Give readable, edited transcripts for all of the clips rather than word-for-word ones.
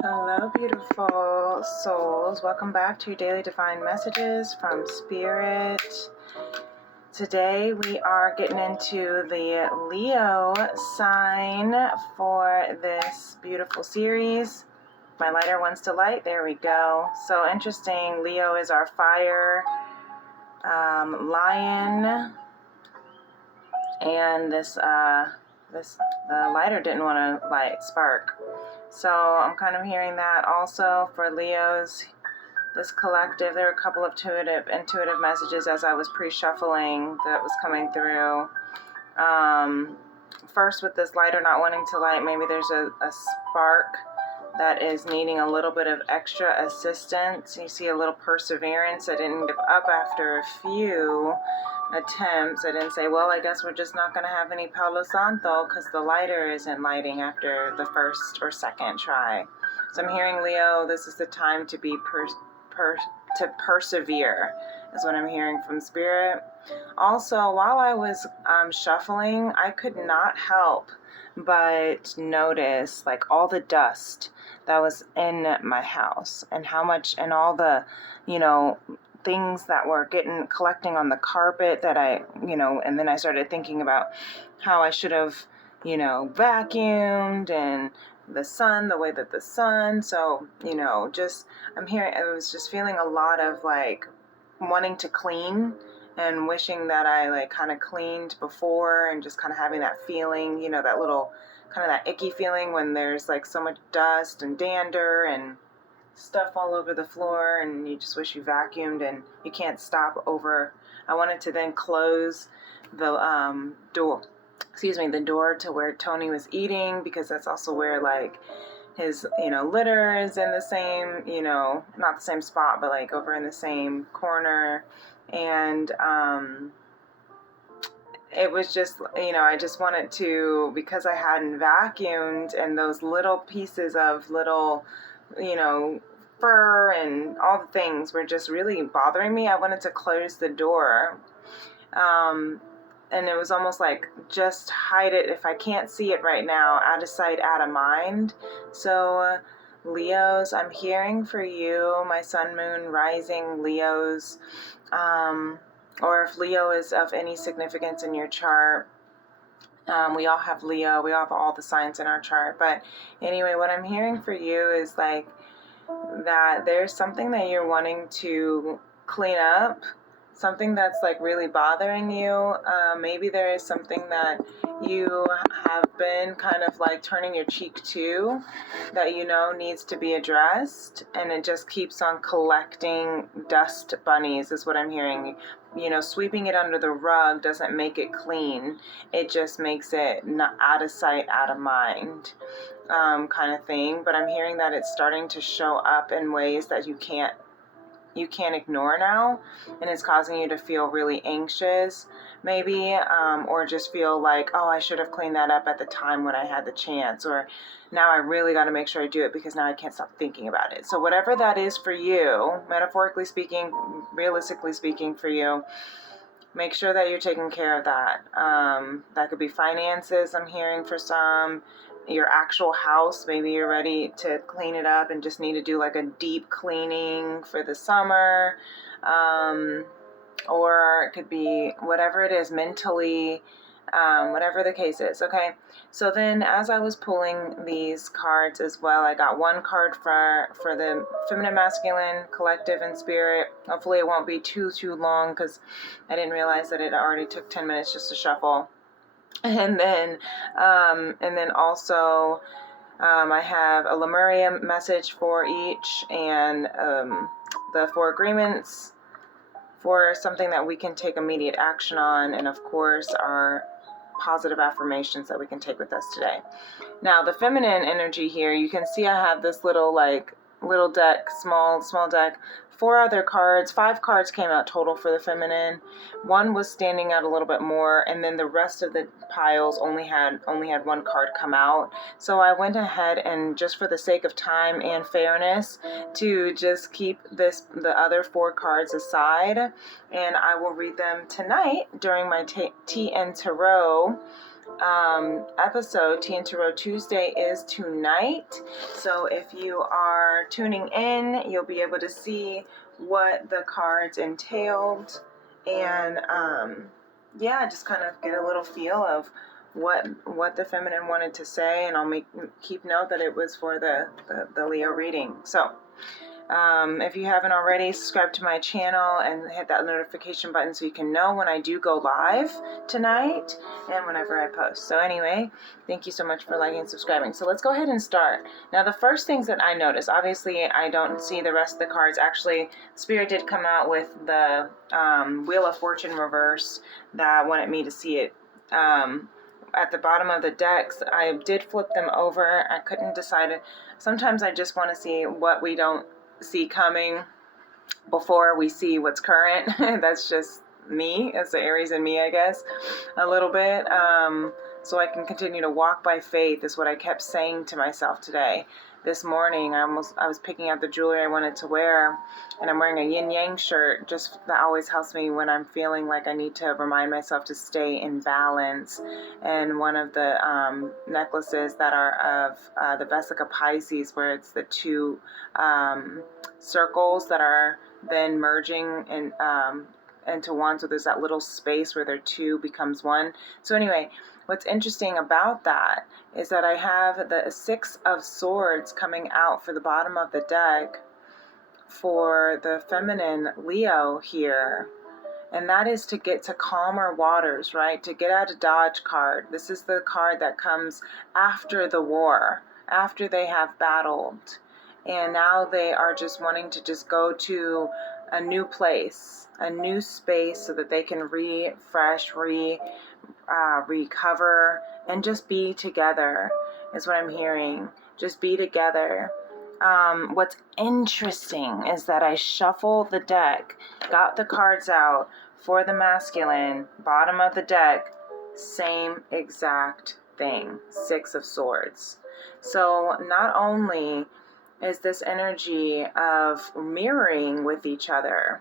Hello, beautiful souls. Welcome back to your daily divine messages from Spirit. Today we are getting into the Leo sign for this beautiful series. My lighter wants to light. There we go. So interesting. Leo is our fire lion, and the lighter didn't want to light spark. So I'm kind of hearing that also for Leos, this collective. There are a couple of intuitive messages as I was pre-shuffling that was coming through. First, with this lighter not wanting to light, maybe there's a spark that is needing a little bit of extra assistance. You see a little perseverance. I didn't give up after a few attempts. I didn't say, well, I guess we're just not going to have any Palo Santo because the lighter isn't lighting after the first or second try. So I'm hearing, Leo, this is the time to be to persevere, is what I'm hearing from Spirit. Also, while I was shuffling, I could not help but notice like all the dust that was in my house and how much, and all the, things that were collecting on the carpet that and then I started thinking about how I should have, vacuumed, and the way that the sun, so, I was just feeling a lot of like wanting to clean and wishing that I like kind of cleaned before, and just kind of having that feeling, that little kind of that icky feeling when there's like so much dust and dander and stuff all over the floor, and you just wish you vacuumed and you can't stop over. I wanted to then close the the door to where Tony was eating, because that's also where like his, litter is in the same, not the same spot, but like over in the same corner. And it was just, I just wanted to, because I hadn't vacuumed, and those little pieces of little, fur and all the things were just really bothering me. I wanted to close the door. And it was almost like, just hide it. If I can't see it right now, out of sight, out of mind. So Leos, I'm hearing for you, my sun, moon, rising Leos, or if Leo is of any significance in your chart. We all have Leo, we all have all the signs in our chart. But anyway, what I'm hearing for you is like that there's something that you're wanting to clean up, something that's like really bothering you. Maybe there is something that you have been kind of like turning your cheek to that needs to be addressed, and it just keeps on collecting dust bunnies, is what I'm hearing. Sweeping it under the rug doesn't make it clean. It just makes it not out of sight, out of mind, kind of thing. But I'm hearing that it's starting to show up in ways that you can't ignore now, and it's causing you to feel really anxious, maybe, or just feel like, oh, I should have cleaned that up at the time when I had the chance, or now I really got to make sure I do it because now I can't stop thinking about it. So whatever that is for you, metaphorically speaking, realistically speaking for you, make sure that you're taking care of that. That could be finances, I'm hearing for some. Your actual house, maybe you're ready to clean it up and just need to do like a deep cleaning for the summer. Or it could be whatever it is mentally, whatever the case is. Okay, so then as I was pulling these cards as well, I got one card for the feminine, masculine, collective, and spirit. Hopefully it won't be too long, because I didn't realize that it already took 10 minutes just to shuffle. And then also I have a Lemuria message for each, and the 4 agreements for something that we can take immediate action on, and of course our positive affirmations that we can take with us today. Now the feminine energy here, you can see I have this little deck, small deck. 4 other cards, 5 cards came out total for the feminine. 1 was standing out a little bit more, and then the rest of the piles only had 1 card come out. So I went ahead and, just for the sake of time and fairness, to just keep the other 4 cards aside, and I will read them tonight during my tea and tarot episode, Tea and Tarot Tuesday, is tonight. So if you are tuning in, you'll be able to see what the cards entailed, and just kind of get a little feel of what the feminine wanted to say, and I'll keep note that it was for the Leo reading. So if you haven't already, subscribe to my channel and hit that notification button so you can know when I do go live tonight and whenever I post. So anyway, thank you so much for liking and subscribing. So let's go ahead and start. Now, the first things that I noticed, obviously I don't see the rest of the cards. Actually, Spirit did come out with the Wheel of Fortune reverse that wanted me to see it. At the bottom of the decks, I did flip them over. I couldn't decide. Sometimes I just want to see what we don't see coming before we see what's current. That's just me. It's the Aries in me, I guess, a little bit. So I can continue to walk by faith is what I kept saying to myself today. This morning, I was picking out the jewelry I wanted to wear, and I'm wearing a yin yang shirt. Just that always helps me when I'm feeling like I need to remind myself to stay in balance. And one of the necklaces that are of the Vesica Pisces, where it's the two circles that are then merging into one. So there's that little space where their two becomes one. So anyway, what's interesting about that is that I have the Six of Swords coming out for the bottom of the deck for the feminine Leo here. And that is to get to calmer waters, right? To get out of Dodge card. This is the card that comes after the war, after they have battled. And now they are just wanting to just go to a new place, a new space so that they can refresh, recover, and just be together is what I'm hearing. Just be together. What's interesting is that I shuffled the deck, got the cards out for the masculine, bottom of the deck, same exact thing, Six of Swords. So not only is this energy of mirroring with each other,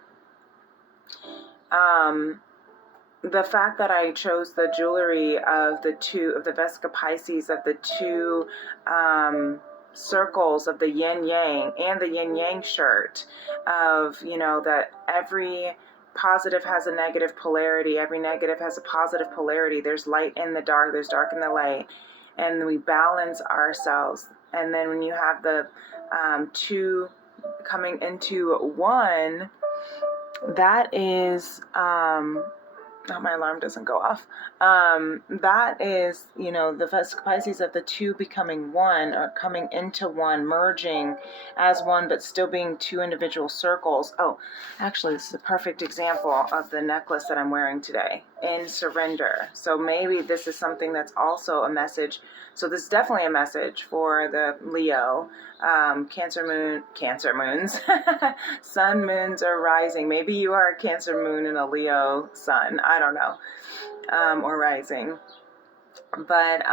the fact that I chose the jewelry of the Vesica Pisces, of the two circles of the yin yang, and the yin yang shirt, of, that every positive has a negative polarity, every negative has a positive polarity. There's light in the dark, there's dark in the light, and we balance ourselves. And then when you have the two coming into one, that is my alarm doesn't go off. That is, the Vesica Pisces of the two becoming one, or coming into one, merging as one, but still being two individual circles. Oh, actually, this is a perfect example of the necklace that I'm wearing today, in surrender. So maybe this is something that's also a message. So this is definitely a message for the Leo, Cancer moons, sun, moons, or rising. Maybe you are a Cancer moon and a Leo sun. I don't know, or rising. But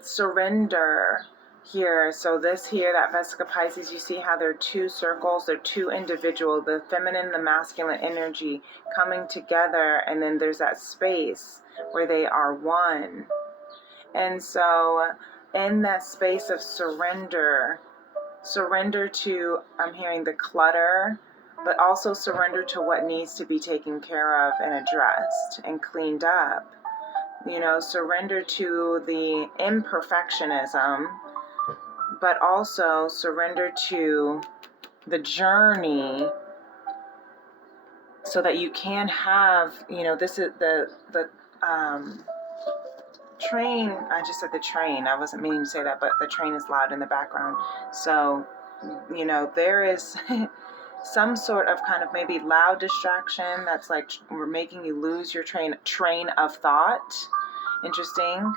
surrender here. So this here, that Vesica Pisces, you see how they're two circles, they're two individual, the feminine, the masculine energy coming together, and then there's that space where they are one. And so in that space of surrender to, I'm hearing the clutter, but also surrender to what needs to be taken care of and addressed and cleaned up. Surrender to the imperfectionism, but also surrender to the journey, so that you can have, this is the train. I just said the train. I wasn't meaning to say that, but the train is loud in the background. So, there is some sort of kind of maybe loud distraction that's like we're making you lose your train of thought. Interesting.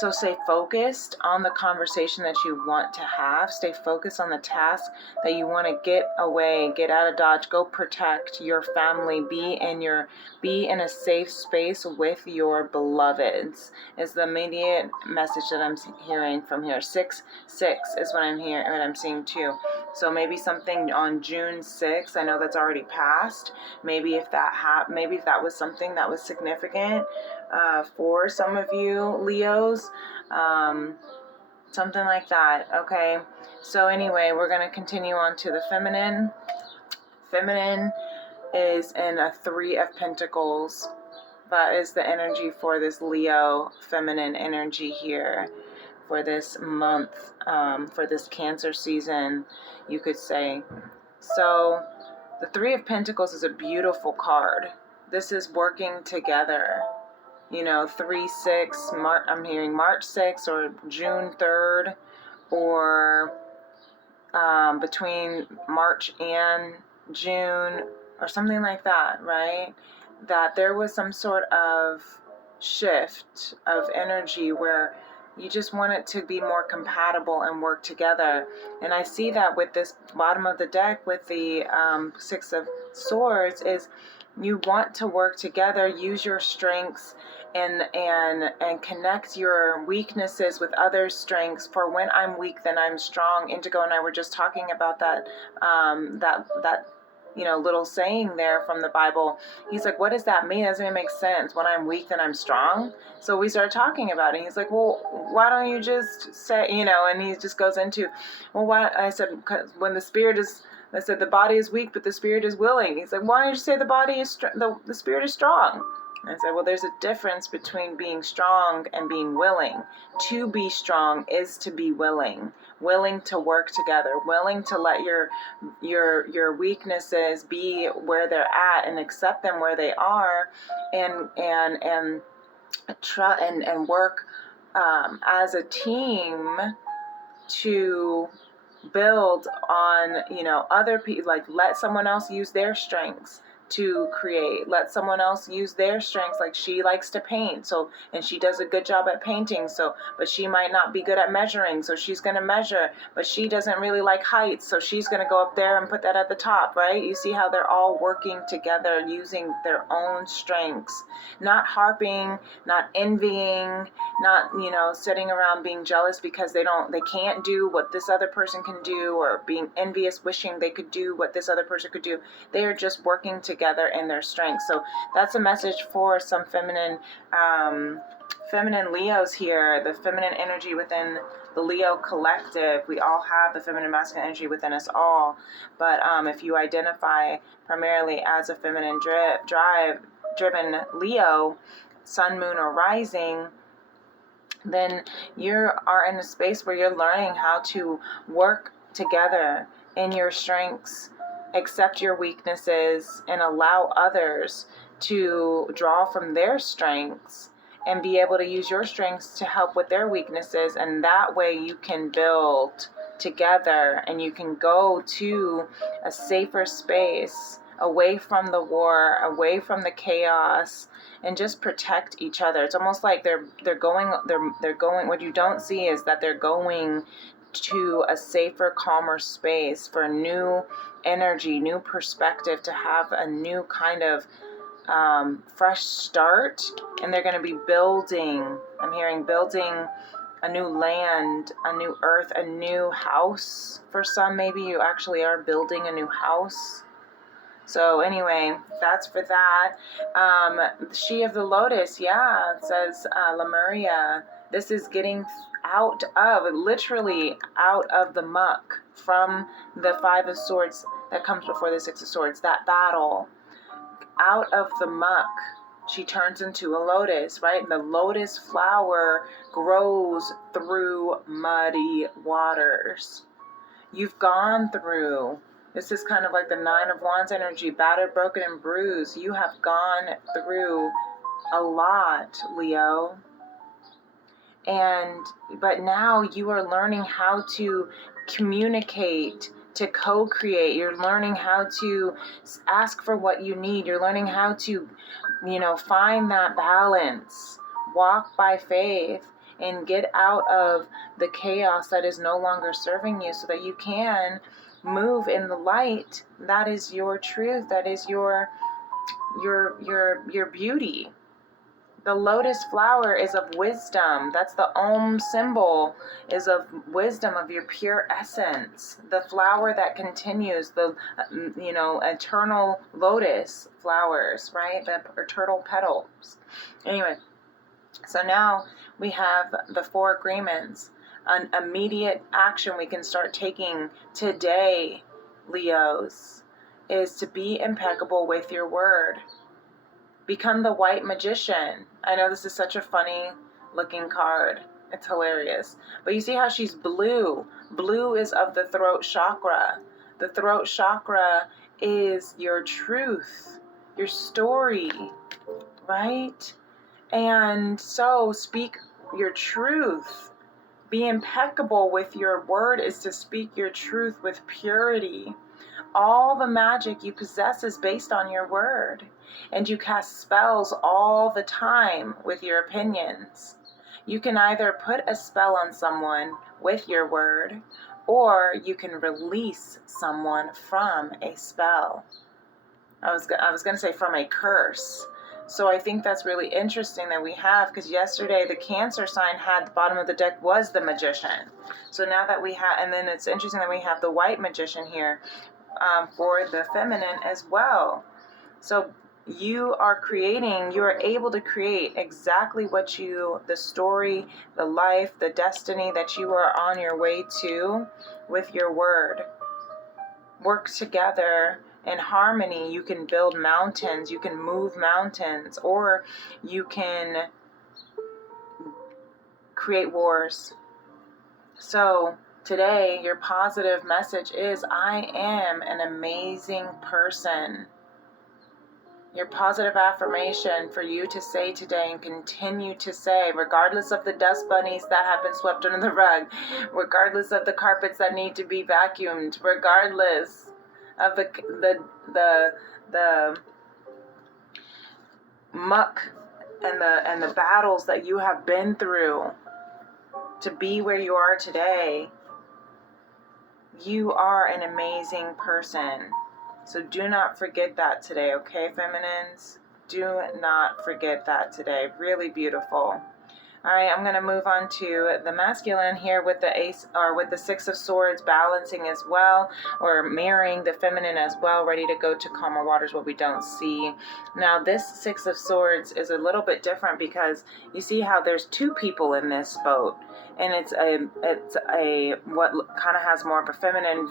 So stay focused on the conversation that you want to have. Stay focused on the task that you want to get away, get out of Dodge, go protect your family, be in a safe space with your beloveds, is the immediate message that I'm hearing from here. 6 is what I'm hearing, what I'm seeing too. So maybe something on June 6th. I know that's already passed. Maybe if that maybe if that was something that was significant for some of you Leos, something like that. Okay. So anyway, we're going to continue on to the feminine. Feminine is in a 3 of Pentacles. That is the energy for this Leo feminine energy here for this month, for this Cancer season, you could say. So the 3 of Pentacles is a beautiful card. This is working together. 3-6, I'm hearing March 6th or June 3rd, or between March and June or something like that, right? That there was some sort of shift of energy where you just want it to be more compatible and work together. And I see that with this bottom of the deck with the 6 of Swords is you want to work together, use your strengths and connect your weaknesses with others' strengths. For when I'm weak, then I'm strong. Indigo and I were just talking about that little saying there from the Bible. He's like, what does that mean? Doesn't it make sense? When I'm weak, then I'm strong. So we started talking about it. He's like, well, why don't you just say, and he just goes into, well, why? I said, because when the spirit is, I said, the body is weak, but the spirit is willing. He's like, why don't you say the body is the spirit is strong? And I said, well, there's a difference between being strong and being willing. To be strong is to be willing to work together, willing to let your weaknesses be where they're at and accept them where they are, and try and work as a team to build on other people. Like, let someone else use their strengths to create. Let someone else use their strengths. Like, she likes to paint, and she does a good job at painting, but she might not be good at measuring, so she's going to measure, but she doesn't really like heights, so she's going to go up there and put that at the top, right? You see how they're all working together, using their own strengths, not harping, not envying, not sitting around being jealous because they can't do what this other person can do, or being envious, wishing they could do what this other person could do. They are just working together in their strengths. So that's a message for some feminine Leos here, the feminine energy within the Leo collective. We all have the feminine masculine energy within us all, but if you identify primarily as a feminine driven Leo, sun, moon, or rising, then you are in a space where you're learning how to work together in your strengths, accept your weaknesses, and allow others to draw from their strengths and be able to use your strengths to help with their weaknesses. And that way you can build together and you can go to a safer space, away from the war, away from the chaos, and just protect each other. It's almost like they're going, what you don't see is that they're going to a safer, calmer space for new energy, new perspective, to have a new kind of fresh start. And they're going to be building, I'm hearing building a new land, a new earth, a new house. For some, maybe you actually are building a new house. So anyway, that's for that. She of the Lotus, yeah, it says Lemuria. This is getting literally out of the muck from the 5 of Swords that comes before the 6 of Swords, that battle. Out of the muck, she turns into a lotus, right? The lotus flower grows through muddy waters. You've gone through, this is kind of like the 9 of Wands energy, battered, broken, and bruised. You have gone through a lot, Leo. But now you are learning how to communicate, to co-create. You're learning how to ask for what you need. You're learning how to, find that balance, walk by faith, and get out of the chaos that is no longer serving you, so that you can move in the light. That is your truth. That is your beauty. The lotus flower is of wisdom. That's the Om symbol, is of wisdom, of your pure essence. The flower that continues, the, eternal lotus flowers, right? The eternal petals. Anyway, so now we have the 4 agreements. An immediate action we can start taking today, Leos, is to be impeccable with your word. Become the white magician. I know this is such a funny looking card. It's hilarious. But you see how she's blue. Blue is of the throat chakra. The throat chakra is your truth, your story, right? And so speak your truth. Be impeccable with your word is to speak your truth with purity. All the magic you possess is based on your word. And you cast spells all the time with your opinions. You can either put a spell on someone with your word, or you can release someone from a spell. I was going to say from a curse. So I think that's really interesting that we have, because yesterday the Cancer sign had the bottom of the deck was the Magician. So now that we have, and then it's interesting that we have the White Magician here for the feminine as well. So you are able to create exactly what the story, the life, the destiny that you are on your way to with your word. Work together in harmony. You can build mountains, you can move mountains, or you can create wars. So today, your positive message is, I am an amazing person. Your positive affirmation for you to say today and continue to say, regardless of the dust bunnies that have been swept under the rug, regardless of the carpets that need to be vacuumed, regardless of the muck and the battles that you have been through to be where you are today, you are an amazing person. So do not forget that today, okay, feminines? Do not forget that today. Really beautiful. All right, I'm going to move on to the masculine here with the ace, or with the 6 of swords, balancing as well, or mirroring the feminine as well, ready to go to calmer waters, what we don't see. Now, this 6 of swords is a little bit different, because you see how there's 2 people in this boat, and it's a what kind of has more of a feminine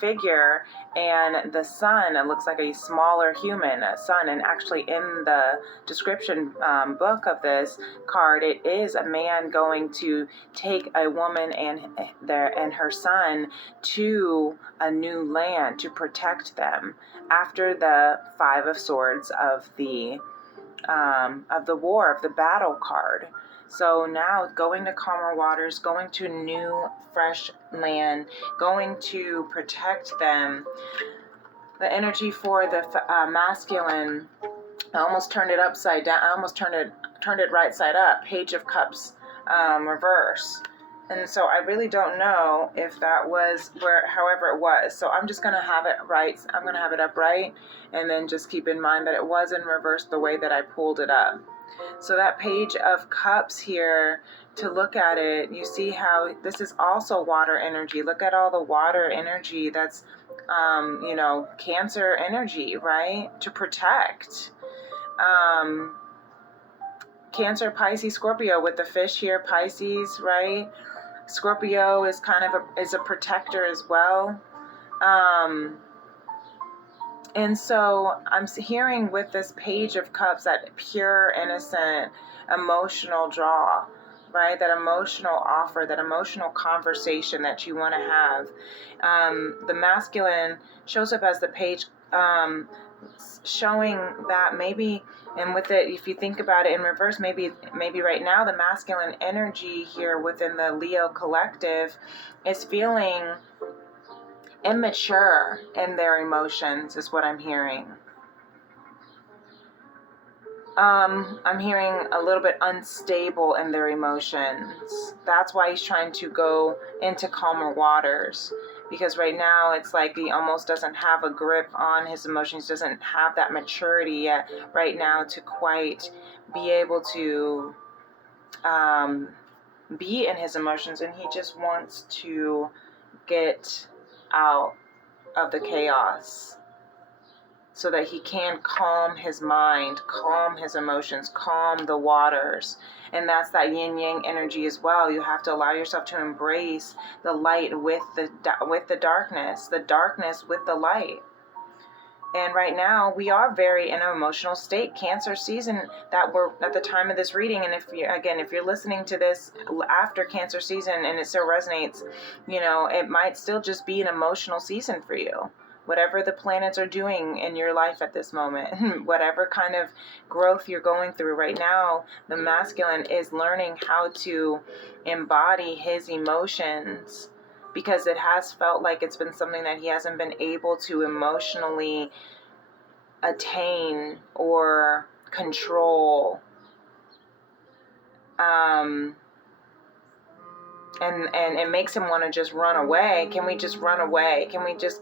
figure, and the sun, it looks like a smaller human sun. And actually in the description book of this card, it is a man going to take a woman and her son to a new land to protect them after the 5 of swords of the war, of the battle card. So now going to calmer waters, going to new, fresh land, going to protect them. The energy for the masculine, I almost turned it upside down. I almost turned it right side up. Page of Cups reverse. And so I really don't know if that was however it was. So I'm just going to have it right. I'm going to have it upright, and then just keep in mind that it was in reverse the way that I pulled it up. So that Page of Cups here, to look at it, you see how this is also water energy. Look at all the water energy. That's, Cancer energy, right? To protect. Cancer, Pisces, Scorpio with the fish here, Pisces, right? Scorpio is kind of a protector as well. And so I'm hearing with this Page of Cups that pure, innocent, emotional draw, right? That emotional offer, that emotional conversation that you want to have. The masculine shows up as the page, showing that maybe, and with it, if you think about it in reverse, maybe right now the masculine energy here within the Leo collective is feeling immature in their emotions, is what I'm hearing. I'm hearing a little bit unstable in their emotions. That's why he's trying to go into calmer waters. because right now it's like he almost doesn't have a grip on his emotions, doesn't have that maturity yet right now to quite be able to be in his emotions, and he just wants to get out of the chaos so that he can calm his mind, calm his emotions, calm the waters. And that's that yin yang energy as well. You have to allow yourself to embrace the light with the darkness with the light. And right now we are very in an emotional state, Cancer season, that we're at the time of this reading. And if you're listening to this after Cancer season and it still resonates, it might still just be an emotional season for you. Whatever the planets are doing in your life at this moment, whatever kind of growth you're going through right now, the masculine is learning how to embody his emotions, because it has felt like it's been something that he hasn't been able to emotionally attain or control. And it makes him want to just run away. Can we just run away? Can we just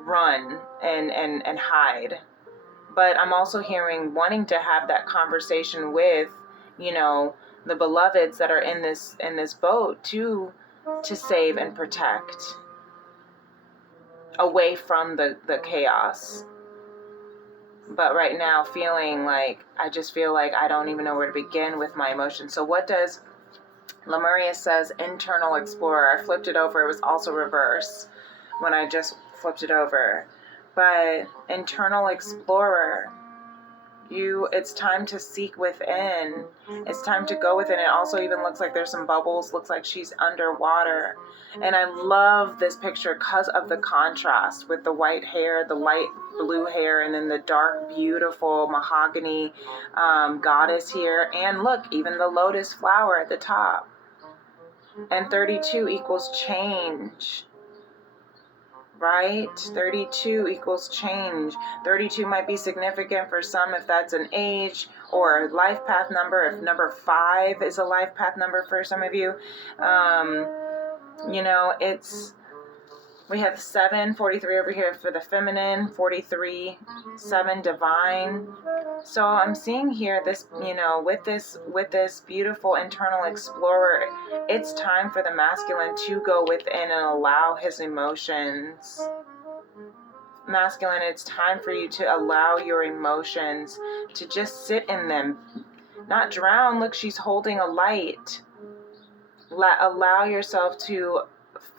run and hide? But I'm also hearing wanting to have that conversation with, the beloveds that are in this boat to save and protect away from the chaos. But right now feeling like, I just feel like I don't even know where to begin with my emotions. So what does Lemuria says, internal explorer. I flipped it over. It was also reverse when I just flipped it over. But internal explorer, it's time to seek within. It's time to go within. It also even looks like there's some bubbles. Looks like she's underwater. And I love this picture because of the contrast with the white hair, the light blue hair, and then the dark, beautiful mahogany goddess here. And look, even the lotus flower at the top. And 32 equals change. Right? 32 equals change. 32 might be significant for some if that's an age or a life path number. If number 5 is a life path number for some of you, we have 7, 43 over here for the feminine, 43, 7 divine. So I'm seeing here this, with this beautiful internal explorer, it's time for the masculine to go within and allow his emotions. Masculine, it's time for you to allow your emotions to just sit in them, not drown. Look, she's holding a light. Allow yourself to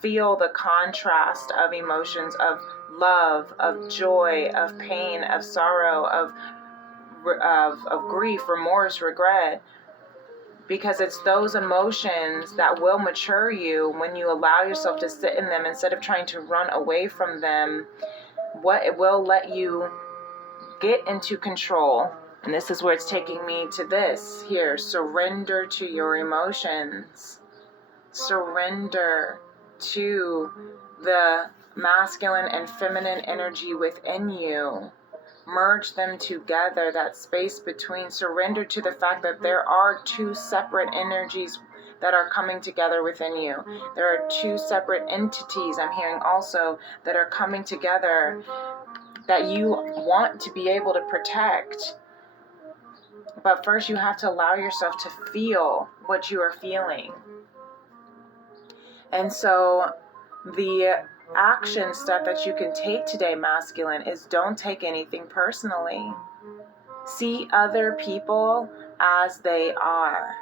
feel the contrast of emotions, of love, of joy, of pain, of sorrow, of grief, remorse, regret, because it's those emotions that will mature you when you allow yourself to sit in them instead of trying to run away from them. What it will let you get into control. And this is where it's taking me to this here. Surrender to your emotions. Surrender to the masculine and feminine energy within you. Merge them together, that space between. Surrender to the fact that there are 2 separate energies that are coming together within you. There are 2 separate entities, I'm hearing also, that are coming together that you want to be able to protect. But first you have to allow yourself to feel what you are feeling. And so the action step that you can take today, masculine, is don't take anything personally. See other people as they are.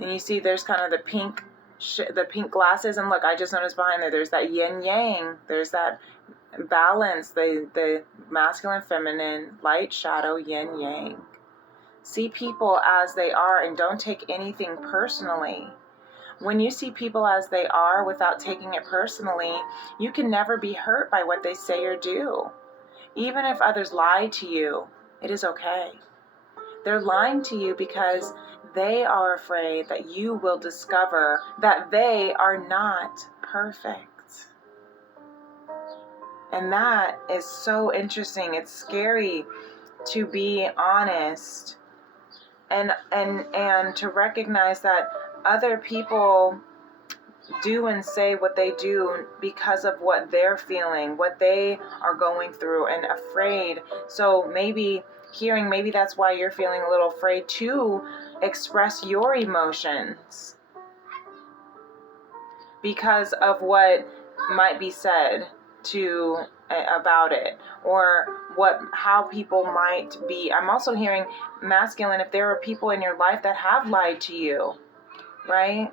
And you see there's kind of the pink glasses, and look, I just noticed behind there's that yin yang, there's that balance, the masculine, feminine, light, shadow, yin yang. See people as they are and don't take anything personally. When you see people as they are without taking it personally, you can never be hurt by what they say or do. Even if others lie to you, it is okay. They're lying to you because they are afraid that you will discover that they are not perfect. And that is so interesting. It's scary to be honest and to recognize that other people, do and say what they do because of what they're feeling, what they are going through and afraid. So maybe that's why you're feeling a little afraid to express your emotions, because of what might be said to about it, or how people might be. I'm also hearing masculine, if there are people in your life that have lied to you, right?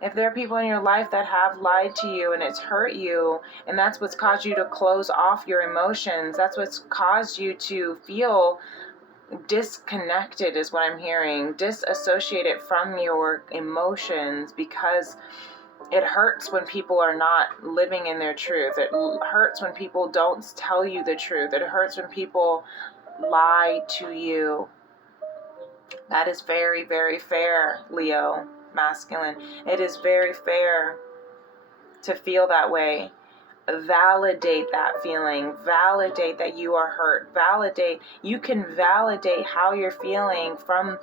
If there are people in your life that have lied to you and it's hurt you, and that's what's caused you to close off your emotions, that's what's caused you to feel disconnected, is what I'm hearing, disassociated from your emotions, because it hurts when people are not living in their truth. It hurts when people don't tell you the truth. It hurts when people lie to you. That is very, very fair, Leo, masculine. It is very fair to feel that way. Validate that feeling. Validate that you are hurt. You can validate how you're feeling from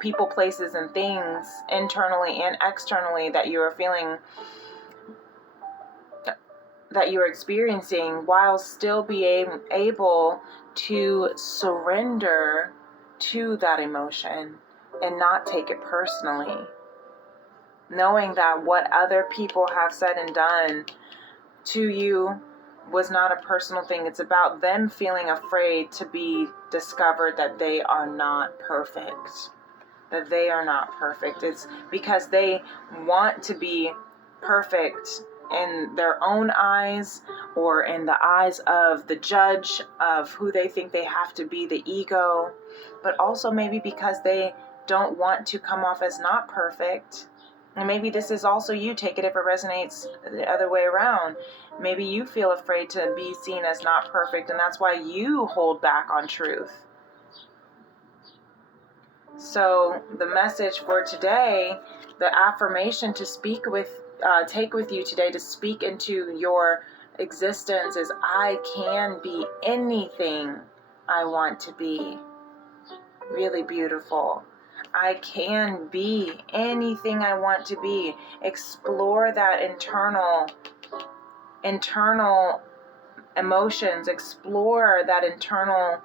people, places, and things, internally and externally, that you are feeling, that you're experiencing, while still being able to surrender to that emotion and not take it personally. Knowing that what other people have said and done to you was not a personal thing. It's about them feeling afraid to be discovered that they are not perfect. That they are not perfect. It's because they want to be perfect in their own eyes, or in the eyes of the judge of who they think they have to be, the ego, but also maybe because they don't want to come off as not perfect. And maybe this is also you. Take it if it resonates the other way around. Maybe you feel afraid to be seen as not perfect, and that's why you hold back on truth. So the message for today, the affirmation to take with you today, to speak into your existence, is I can be anything I want to be. Really beautiful. I can be anything I want to be. Explore that internal emotions. Explore that internal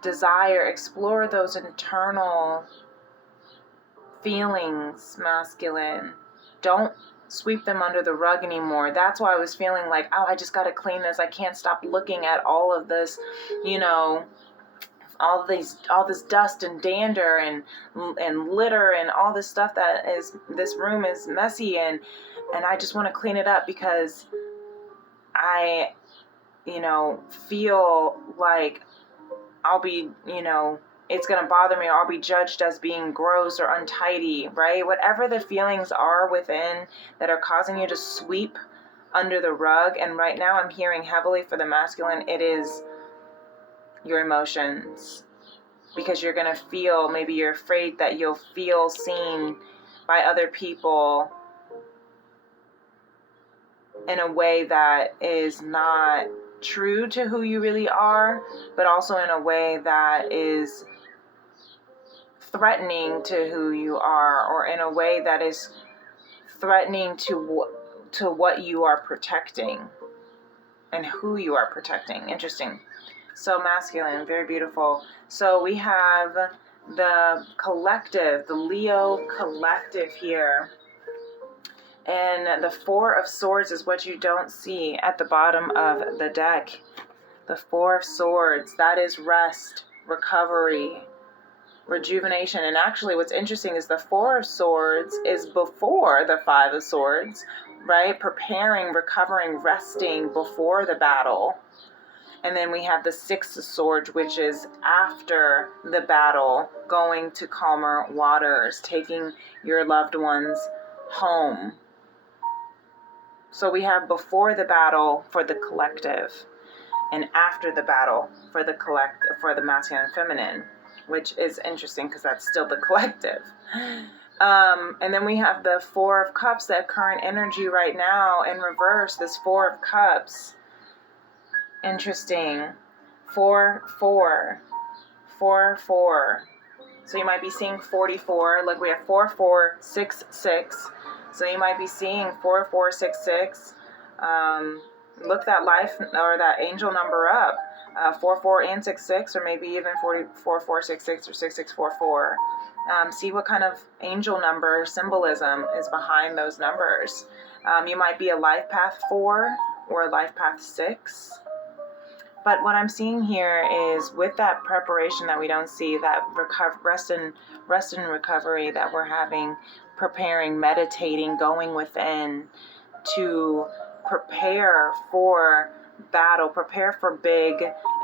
desire. Explore those internal feelings, masculine. Don't sweep them under the rug anymore. That's why I was feeling like, I just got to clean this. I can't stop looking at all of this, all this dust and dander and litter and all this stuff this room is messy, and I just want to clean it up, because I feel like I'll be, it's going to bother me, or I'll be judged as being gross or untidy, right? Whatever the feelings are within that are causing you to sweep under the rug. And right now I'm hearing heavily for the masculine, it is your emotions, because you're going to feel, maybe you're afraid that you'll feel seen by other people in a way that is not true to who you really are, but also in a way that is threatening to who you are, or in a way that is threatening to what you are protecting and who you are protecting. Interesting. So masculine, very beautiful. So we have the collective, the Leo collective here. And the Four of Swords is what you don't see at the bottom of the deck. The Four of Swords, that is rest, recovery, rejuvenation. And actually what's interesting is the Four of Swords is before the Five of Swords, right? Preparing, recovering, resting before the battle. And then we have the Six of Swords, which is after the battle, going to calmer waters, taking your loved ones home. So we have before the battle for the collective, and after the battle for the masculine and feminine, which is interesting because that's still the collective. And then we have the Four of Cups, that current energy right now in reverse, this Four of Cups. Interesting. 4, 4, 4, 4. So you might be seeing 44. Look, we have 4466. So you might be seeing 4466. Look that life or that angel number up. 44 and 66, or maybe even 4466 or 6644. See what kind of angel number symbolism is behind those numbers. You might be a life path 4 or a life path 6. But what I'm seeing here is with that preparation that we don't see, that rest and recovery that we're having, preparing, meditating, going within to prepare for battle, prepare for big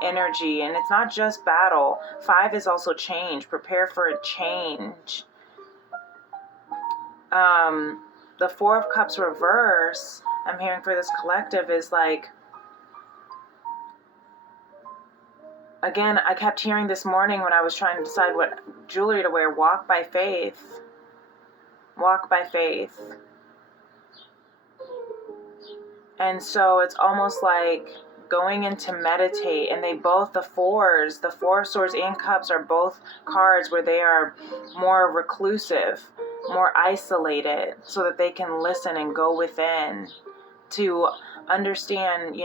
energy. And it's not just battle. 5 is also change. Prepare for a change. The 4 of Cups reverse, I'm hearing for this collective, is like, again, I kept hearing this morning when I was trying to decide what jewelry to wear, walk by faith. Walk by faith. And so it's almost like going in to meditate, and they both, the 4s, the 4 of Swords and Cups are both cards where they are more reclusive, more isolated, so that they can listen and go within to understand,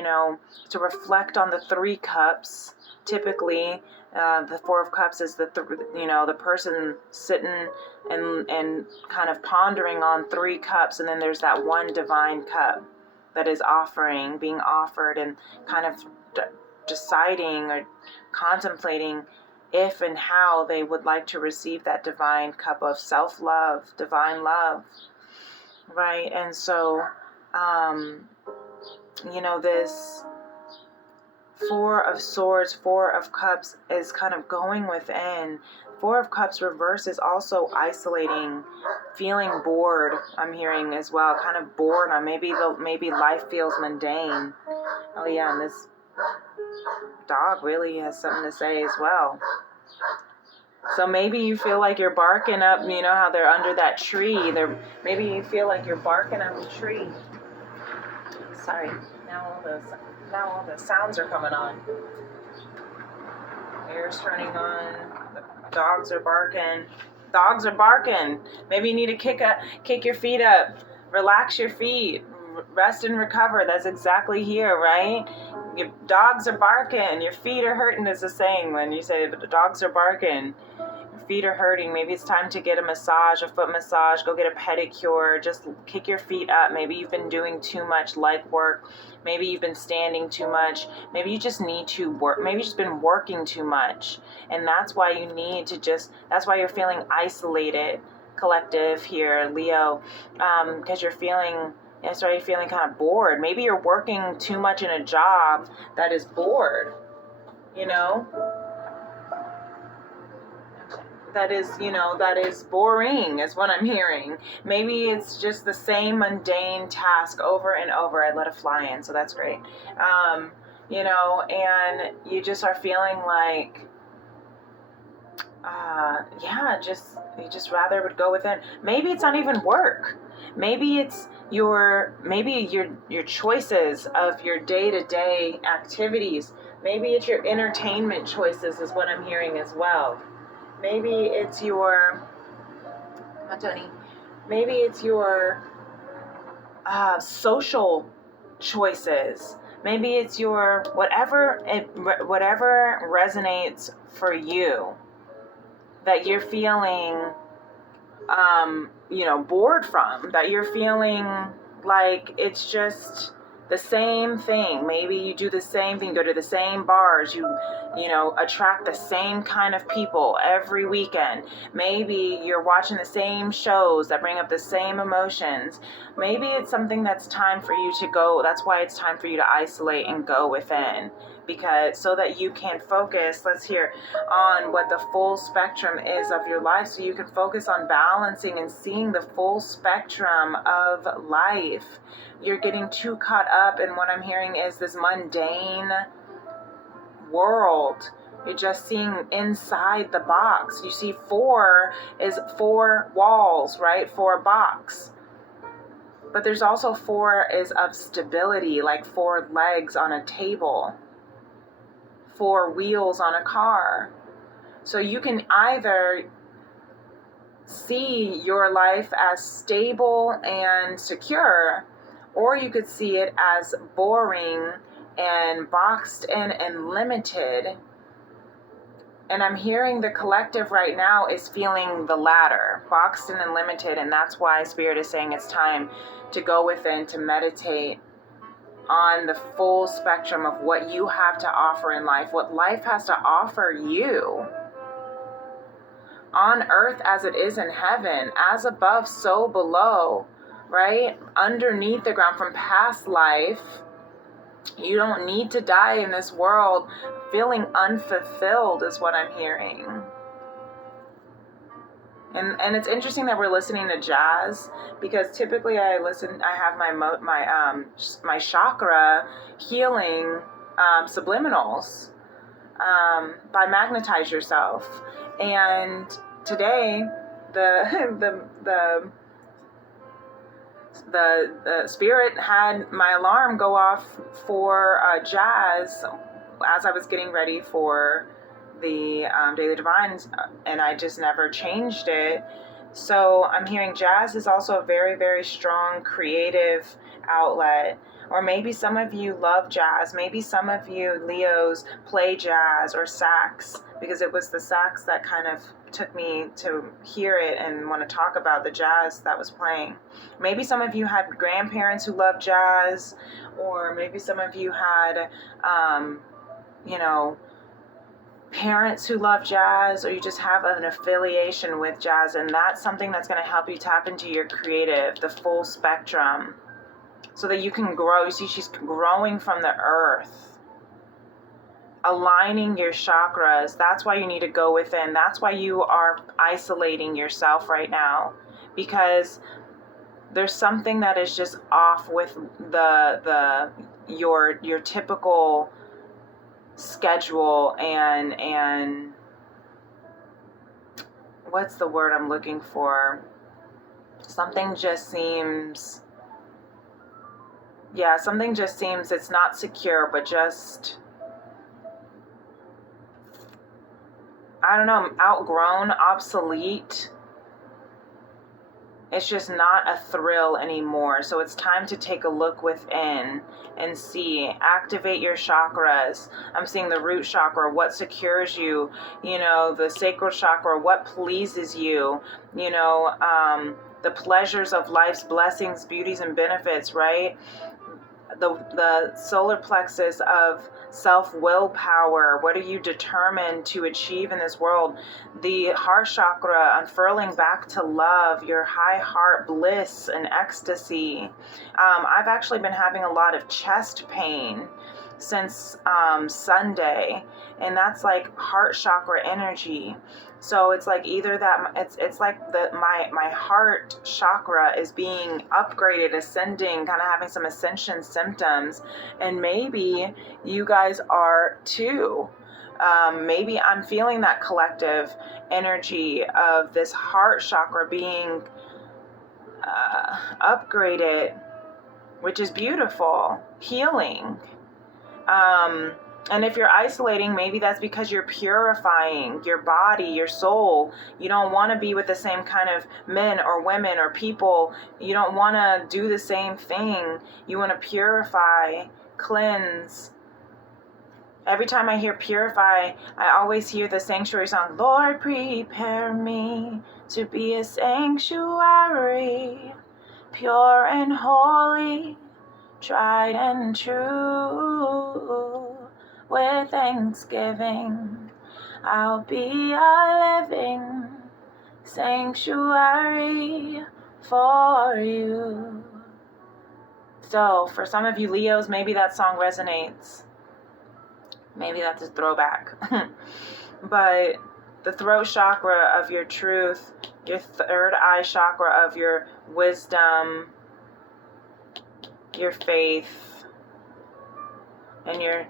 to reflect on the 3 cups. Typically, the 4 of Cups is the person sitting and kind of pondering on 3 cups, and then there's that one divine cup that is being offered, and kind of deciding or contemplating if and how they would like to receive that divine cup of self-love, divine love, right? And so, this 4 of Swords, 4 of Cups is kind of going within. 4 of Cups reverse is also isolating, feeling bored. I'm hearing as well, kind of bored. Maybe life feels mundane. Oh yeah, and this dog really has something to say as well. So maybe you feel like you're barking up. You know how they're under that tree. Maybe you feel like you're barking up a tree. Sorry. Now all the sounds are coming on. Air's turning on. The dogs are barking. Dogs are barking. Maybe you need to kick your feet up. Relax your feet. Rest and recover. That's exactly here, right? Your dogs are barking. Your feet are hurting is the saying when you say, but the dogs are barking. Your feet are hurting. Maybe it's time to get a massage, a foot massage. Go get a pedicure. Just kick your feet up. Maybe you've been doing too much leg work. Maybe you've been standing too much. Maybe you just need to work. Maybe you've just been working too much. And that's why you need to that's why you're feeling isolated, collective here, Leo, because you're feeling kind of bored. Maybe you're working too much in a job that is bored, that is boring is what I'm hearing. Maybe it's just the same mundane task over and over. I let it fly in, so that's great. And you just are feeling like, you just rather would go within. Maybe it's not even work. Maybe it's your choices of your day-to-day activities. Maybe it's your entertainment choices is what I'm hearing as well. Maybe it's your, maybe it's your social choices. Maybe it's your whatever resonates for you, that you're feeling, bored from, that you're feeling like it's just the same thing. Maybe you do the same thing, go to the same bars, you attract the same kind of people every weekend. Maybe you're watching the same shows that bring up the same emotions. Maybe it's something that's time for you to go. That's why it's time for you to isolate and go within, because so that you can focus, let's hear, on what the full spectrum is of your life, so you can focus on balancing and seeing the full spectrum of life. You're getting too caught up in what I'm hearing is this mundane world. You're just seeing inside the box. You see 4 is 4 walls, right? 4 box. But there's also 4 is of stability, like 4 legs on a table, 4 wheels on a car. So you can either see your life as stable and secure, or you could see it as boring and boxed in and limited. And I'm hearing the collective right now is feeling the latter, boxed in and limited. And that's why Spirit is saying it's time to go within, to meditate on the full spectrum of what you have to offer in life, what life has to offer you. On earth as it is in heaven, as above, so below, right? Underneath the ground from past life. You don't need to die in this world feeling unfulfilled, is what I'm hearing. And it's interesting that we're listening to jazz, because typically I have my chakra healing subliminals by Magnetize Yourself. And today the Spirit had my alarm go off for jazz as I was getting ready for the Daily Divines, and I just never changed it. So I'm hearing jazz is also a very, very strong creative outlet. Or maybe some of you love jazz. Maybe some of you Leos play jazz or sax, because it was the sax that kind of took me to hear it and want to talk about the jazz that was playing. Maybe some of you had grandparents who loved jazz, or maybe some of you had, parents who love jazz, or you just have an affiliation with jazz, and that's something that's going to help you tap into your creative, the full spectrum, so that you can grow. You see, she's growing from the earth, aligning your chakras. That's why you need to go within. That's why you are isolating yourself right now, because there's something that is just off with your typical schedule and what's the word I'm looking for? Something just seems it's not secure, but just, I don't know, outgrown, obsolete. It's just not a thrill anymore. So it's time to take a look within and see, activate your chakras. I'm seeing the root chakra, what secures you, the sacral chakra, what pleases you, the pleasures of life's blessings, beauties, and benefits, right? The solar plexus of self-willpower. What are you determined to achieve in this world? The heart chakra, unfurling back to love, your high heart bliss and ecstasy. I've actually been having a lot of chest pain since Sunday, and that's like heart chakra energy. So it's like either that it's like my heart chakra is being upgraded, ascending, kind of having some ascension symptoms, and maybe you guys are too. Maybe I'm feeling that collective energy of this heart chakra being upgraded, which is beautiful, healing. And if you're isolating, maybe that's because you're purifying your body, your soul. You don't want to be with the same kind of men or women or people. You don't want to do the same thing. You want to purify, cleanse. Every time I hear purify, I always hear the sanctuary song, Lord, prepare me to be a sanctuary, pure and holy, tried and true. With thanksgiving, I'll be a living sanctuary for you. So for some of you Leos, maybe that song resonates. Maybe that's a throwback. But the throat chakra of your truth, your third eye chakra of your wisdom, your faith, and your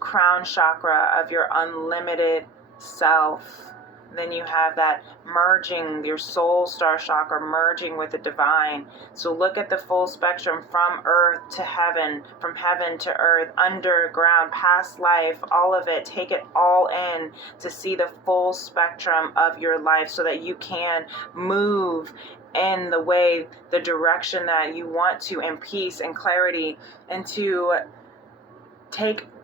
crown chakra of your unlimited self, Then you have that merging, your soul star chakra merging with the divine. So look at the full spectrum from earth to heaven, from heaven to earth, underground, past life, all of it. Take it all in to see the full spectrum of your life so that you can move in the way, the direction that you want to, in peace and clarity, and to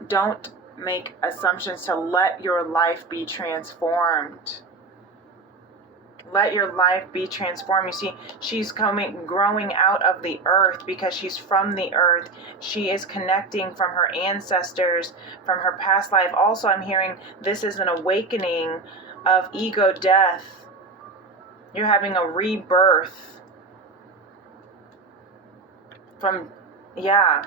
don't make assumptions, to let your life be transformed. Let your life be transformed. You see, she's growing out of the earth because she's from the earth. She is connecting from her ancestors, from her past life. Also, I'm hearing this is an awakening of ego death. You're having a rebirth from, yeah.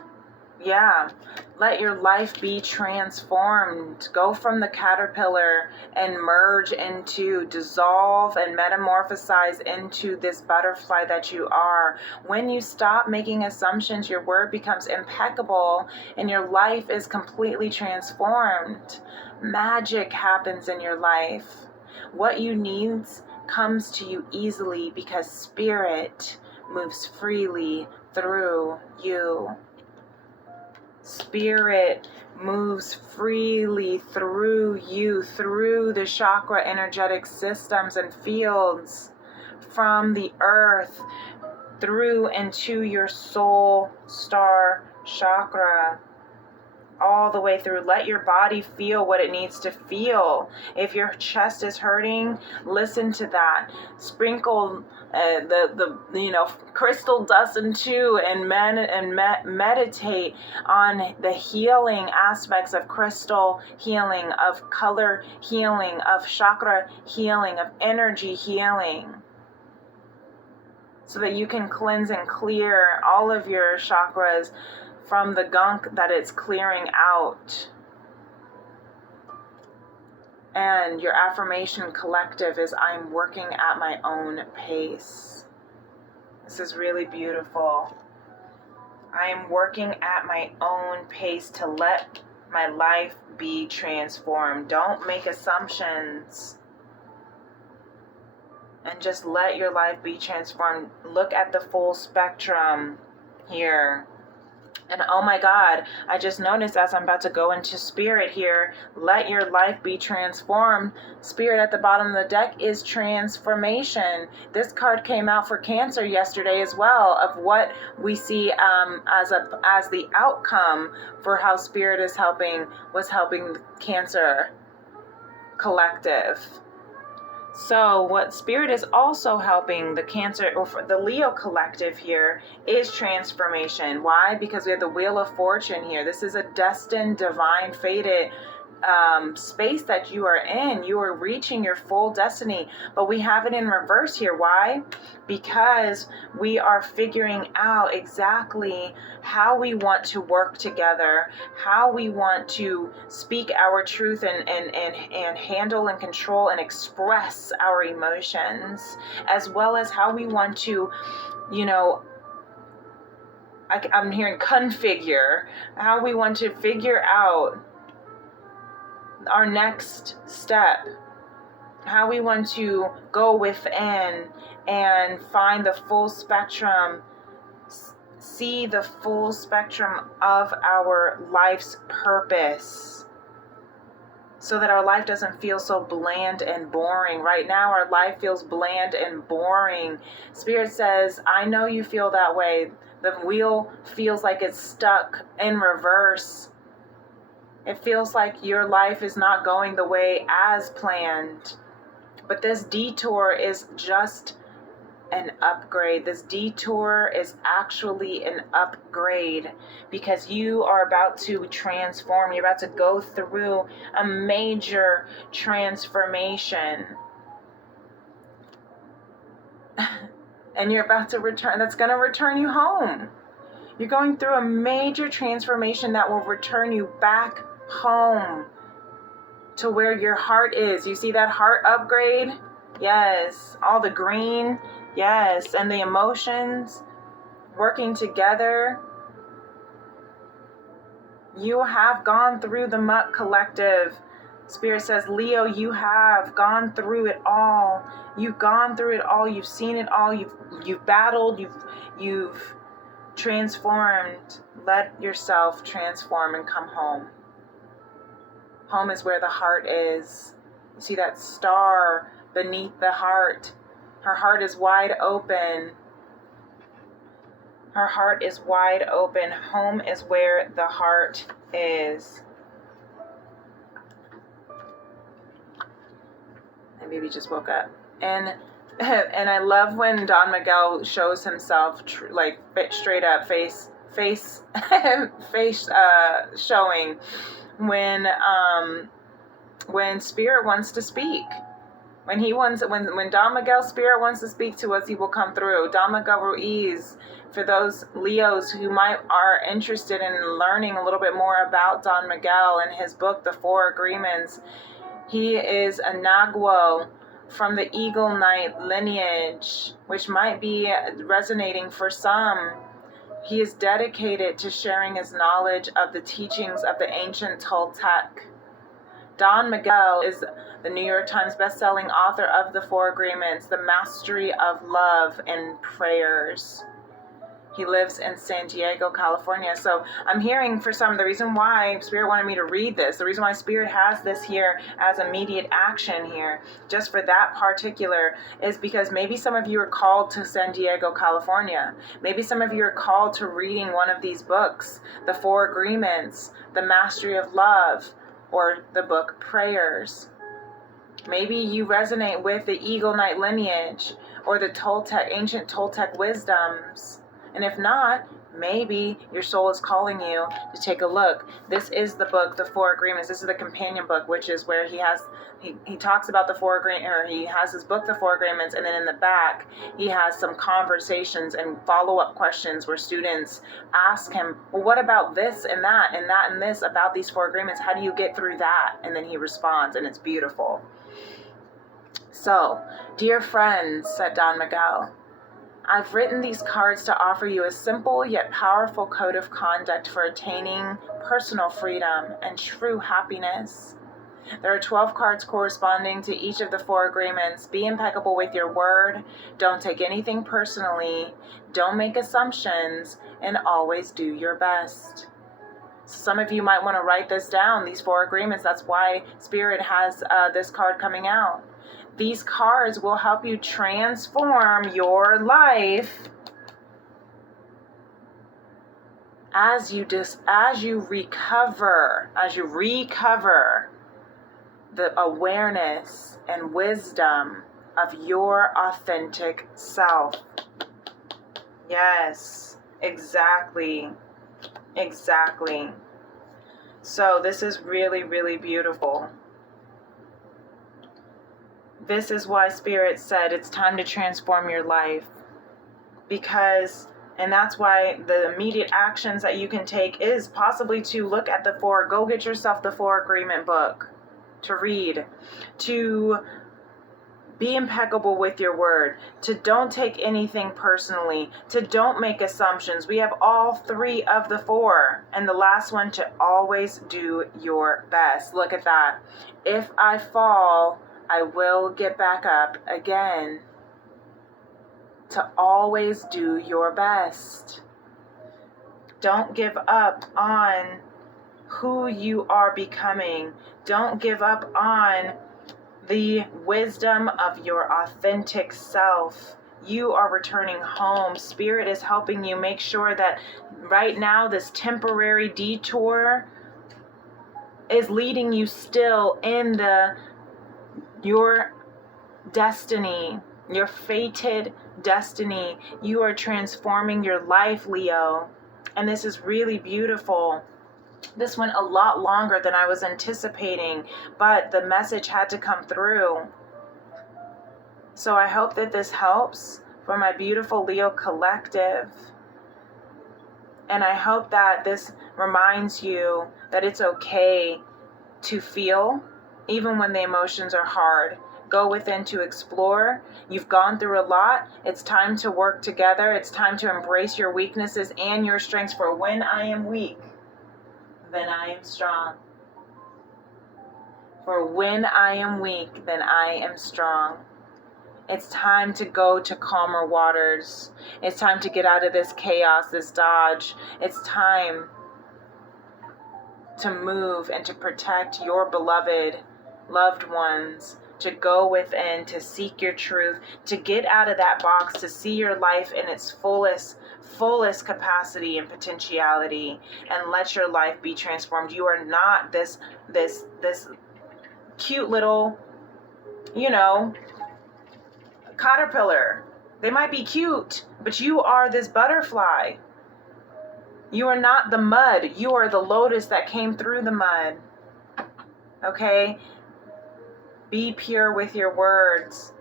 Let your life be transformed. Go from the caterpillar and merge into, dissolve and metamorphosize into this butterfly that you are. When you stop making assumptions, your word becomes impeccable and your life is completely transformed. Magic happens in your life. What you need comes to you easily because spirit moves freely through you. Spirit moves freely through you, through the chakra energetic systems and fields, from the earth through into your soul star chakra, all the way through. Let your body feel what it needs to feel. If your chest is hurting, listen to that. Sprinkle the crystal dust into and meditate on the healing aspects of crystal healing, of color healing, of chakra healing, of energy healing, so that you can cleanse and clear all of your chakras from the gunk that it's clearing out. And your affirmation collective is, I'm working at my own pace. This is really beautiful. I am working at my own pace to let my life be transformed. Don't make assumptions. And just let your life be transformed. Look at the full spectrum here. And oh my God, I just noticed as I'm about to go into spirit here, let your life be transformed. Spirit at the bottom of the deck is transformation. This card came out for Cancer yesterday as well, of what we see as the outcome for how spirit was helping Cancer collective. So what spirit is also helping the Cancer, or for the Leo collective here, is transformation. Why? Because we have the Wheel of Fortune here. This is a destined, divine, fated space that you are in. You are reaching your full destiny, but we have it in reverse here. Why? Because we are figuring out exactly how we want to work together, how we want to speak our truth and handle and control and express our emotions, as well as how we want to, I'm hearing configure, how we want to figure out our next step, how we want to go within and find the full spectrum, see the full spectrum of our life's purpose, so that our life doesn't feel so bland and boring. Right now, our life feels bland and boring. Spirit says, I know you feel that way. The wheel feels like it's stuck in reverse. It feels like your life is not going the way as planned. But this detour is just an upgrade. This detour is actually an upgrade, because you are about to transform. You're about to go through a major transformation. And you're about to return. That's going to return you home. You're going through a major transformation that will return you back home to where your heart is. You see that heart upgrade? Yes. All the green. Yes. And the emotions working together. You have gone through the muck collective. Spirit says, Leo, you have gone through it all. You've gone through it all. You've seen it all. You've battled. You've transformed. Let yourself transform and come home. Home is where the heart is. You see that star beneath the heart. Her heart is wide open. Her heart is wide open. Home is where the heart is. My baby just woke up. And I love when Don Miguel shows himself like straight up face showing when Spirit wants to speak. When Don Miguel's Spirit wants to speak to us, he will come through. Don Miguel Ruiz, for those Leos who are interested in learning a little bit more about Don Miguel and his book, The Four Agreements, he is a Nagual from the Eagle Knight lineage, which might be resonating for some. He is dedicated to sharing his knowledge of the teachings of the ancient Toltec. Don Miguel is the New York Times bestselling author of The Four Agreements, The Mastery of Love and Prayers. He lives in San Diego, California. So I'm hearing for some, the reason why Spirit wanted me to read this, the reason why Spirit has this here as immediate action here, just for that particular, is because maybe some of you are called to San Diego, California. Maybe some of you are called to reading one of these books, The Four Agreements, The Mastery of Love, or the book Prayers. Maybe you resonate with the Eagle Knight lineage or the ancient Toltec wisdoms. And if not, maybe your soul is calling you to take a look. This is the book, The Four Agreements. This is the companion book, which is where he talks about the Four Agreements, or he has his book, The Four Agreements, and then in the back, he has some conversations and follow-up questions where students ask him, well, what about this and that and that and this about these Four Agreements? How do you get through that? And then he responds, and it's beautiful. So, dear friends, said Don Miguel, I've written these cards to offer you a simple yet powerful code of conduct for attaining personal freedom and true happiness. There are 12 cards corresponding to each of the Four Agreements. Be impeccable with your word. Don't take anything personally. Don't make assumptions. And always do your best. Some of you might want to write this down, these Four Agreements. That's why Spirit has this card coming out. These cards will help you transform your life as you recover the awareness and wisdom of your authentic self. Yes, exactly. So this is really, really beautiful. This is why Spirit said it's time to transform your life. And that's why the immediate actions that you can take is possibly to look at go get yourself the Four Agreement book to read, to be impeccable with your word, to don't take anything personally, to don't make assumptions. We have all three of the four. And the last one, to always do your best. Look at that. If I fall, I will get back up again. To always do your best. Don't give up on who you are becoming. Don't give up on the wisdom of your authentic self. You are returning home. Spirit is helping you make sure that right now this temporary detour is leading you still in your destiny, your fated destiny. You are transforming your life, Leo. And this is really beautiful. This went a lot longer than I was anticipating, but the message had to come through. So I hope that this helps for my beautiful Leo collective. And I hope that this reminds you that it's okay to feel, even when the emotions are hard. Go within to explore. You've gone through a lot. It's time to work together. It's time to embrace your weaknesses and your strengths. For when I am weak, then I am strong. For when I am weak, then I am strong. It's time to go to calmer waters. It's time to get out of this chaos, this dodge. It's time to move and to protect your beloved loved ones, to go within, to seek your truth, to get out of that box, to see your life in its fullest capacity and potentiality, and let your life be transformed. You are not this cute little, caterpillar. They might be cute, but you are this butterfly. You are not the mud. You are the lotus that came through the mud. Okay? Be pure with your words.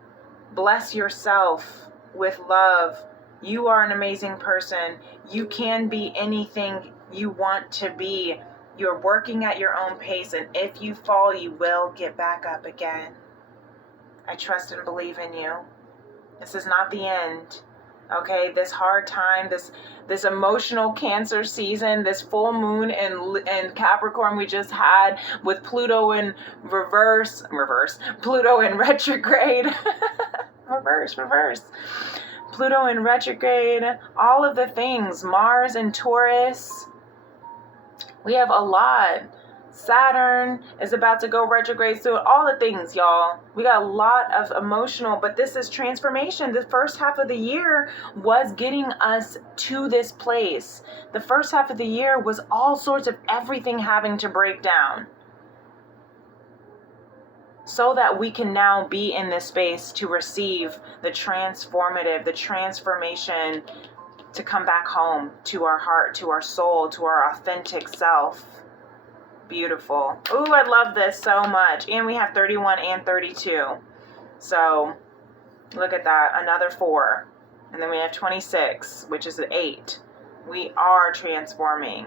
Bless yourself with love. You are an amazing person. You can be anything you want to be. You're working at your own pace, and if you fall, you will get back up again. I trust and believe in you. This is not the end. Okay, this hard time, this emotional Cancer season, this full moon in Capricorn we just had with Pluto in reverse, Pluto in retrograde, reverse, Pluto in retrograde, all of the things, Mars in Taurus. We have a lot. Saturn is about to go retrograde soon. All the things, y'all. We got a lot of emotional, but this is transformation. The first half of the year was getting us to this place. The first half of the year was all sorts of everything having to break down, so that we can now be in this space to receive the transformative, the transformation, to come back home to our heart, to our soul, to our authentic self. Beautiful. Ooh, I love this so much. And we have 31 and 32. So look at that. Another 4. And then we have 26, which is an 8. We are transforming,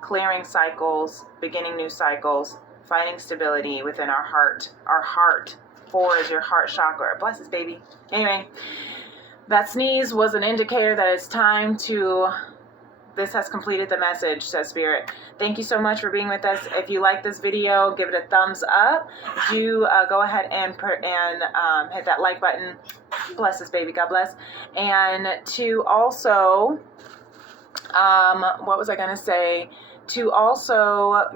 clearing cycles, beginning new cycles, finding stability within our heart. Our heart. 4 is your heart chakra. Bless us, baby. Anyway, that sneeze was an indicator that it's time to... This has completed the message, says Spirit. Thank you so much for being with us. If you like this video, give it a thumbs up. Do go ahead and hit that like button. Bless us, baby. God bless. And to also, what was I going to say? To also,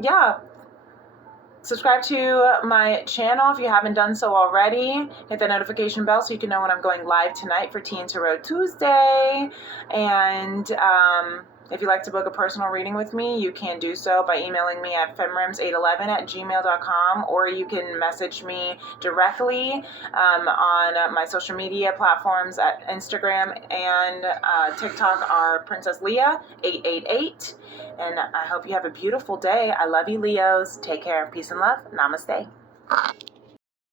subscribe to my channel if you haven't done so already. Hit the notification bell so you can know when I'm going live tonight for Tea and Tarot Tuesday. And if you'd like to book a personal reading with me, you can do so by emailing me at femrims811@gmail.com, or you can message me directly on my social media platforms at Instagram and TikTok are Princess Leah 888. And I hope you have a beautiful day. I love you, Leos. Take care. Peace and love. Namaste.